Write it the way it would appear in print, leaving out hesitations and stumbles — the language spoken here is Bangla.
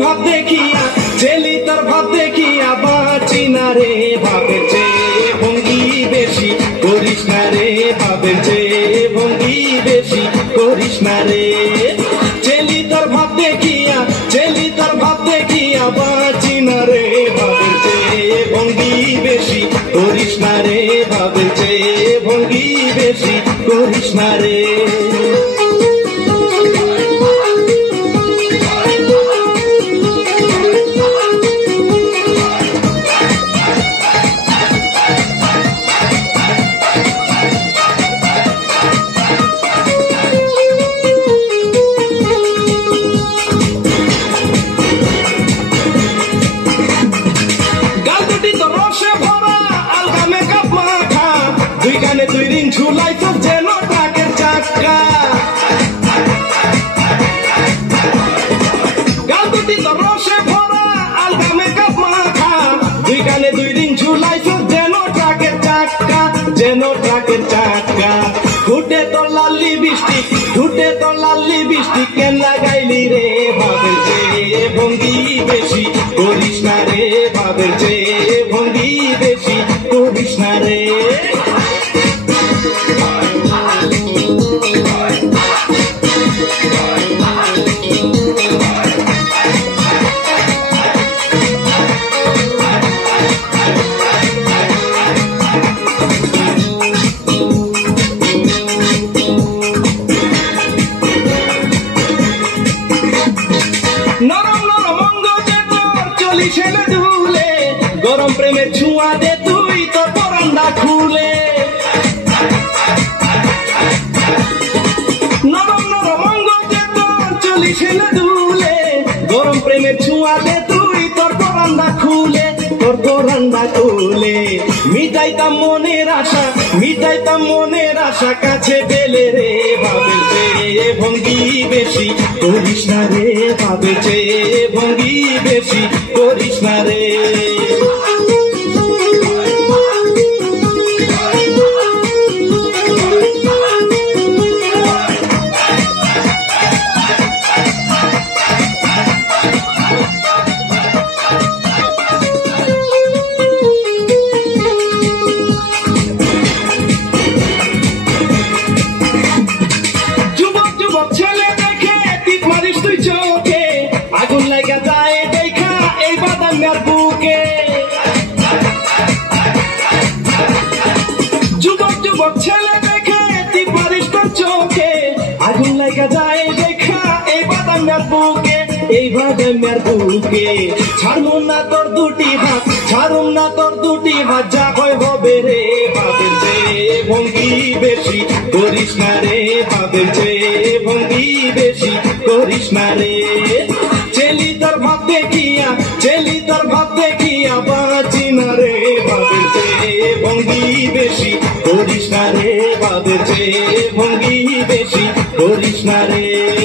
ভাব দেখিয়া চেলি তোর ভাব দেখিয়া বাঁচি না রে ভাবের চেয়ে ভঙ্গি বেশি করিস না রে ভাবের চেয়ে ভঙ্গি বেশি করিস না রে চেলি তোর ভাব দেখিয়া চেলি তোর ভাব দেখিয়া বাঁচি না রে ভাবের চেয়ে ভঙ্গি বেশি করিস না রে ভাবের চেয়ে ভঙ্গি বেশি করিস না রে তুই রিং ঝুলাই তোর যেন ট্রাকের চাকা গাল দুটি তোর রসে ভরা আলগা মেকআপ মাখা দুই কানে দুই রিং ঝুলাই তোর যেন ট্রাকের চাকা যেন ট্রাকের চাকা ঘুটে তোর লাল্লি বৃষ্টি ঘুটে তোর লাল্লি বৃষ্টি কেন লাগাইলি রে ভাবের চেয়ে ভঙ্গি বেশি করিস না রে ভাবের চেয়ে ভঙ্গি বেশি করিস না রে নরম নরম অঙ্গ যে তোর চলিস না ঢুলে গরম প্রেমের ছোঁয়া দে তুই তোর পরান্ডা খুলে নরম নরম অঙ্গ যে তোর চলিস না ঢুলে গরম প্রেমের ছোঁয়া দে তুই তোর পরান্ডা খুলে তোর পরান্ডা খুলে মিটাইতাম মনের আশা মিটাইতাম মনের আশা কাছে পেলে রে ভাবের চেয়ে ভঙ্গি বেশি করিস না রে ভাবের চেয়ে ভঙ্গি বেশি করিস না রে ছেলে দেখে টিপ মারিস তুই চোখে আগুন লাগা যায় দেখা এই বাদামের বুকে যুবক যুবক ছেলে দেখে টিপ মারিস তোর চোখে আগুন লাগা যায় দেখা এই বাদামের বুকে এই বাদামের বুকে ছাড়ুন না তোর দুটি হাত ছাড়ুন না তোর দুটি হাত যা হয় হবে রে ভাবের চেয়ে ভঙ্গি বেশি করিস না রে ভাবের চেয়ে ভঙ্গি বেশি করিস না রে চেলি তোর ভাব দেখিয়া চেলি তোর ভাব দেখিয়া বাঁচি না রে ভাবের চেয়ে ভঙ্গি বেশি করিস না রে ভাবের চেয়ে ভঙ্গি বেশি করিস না রে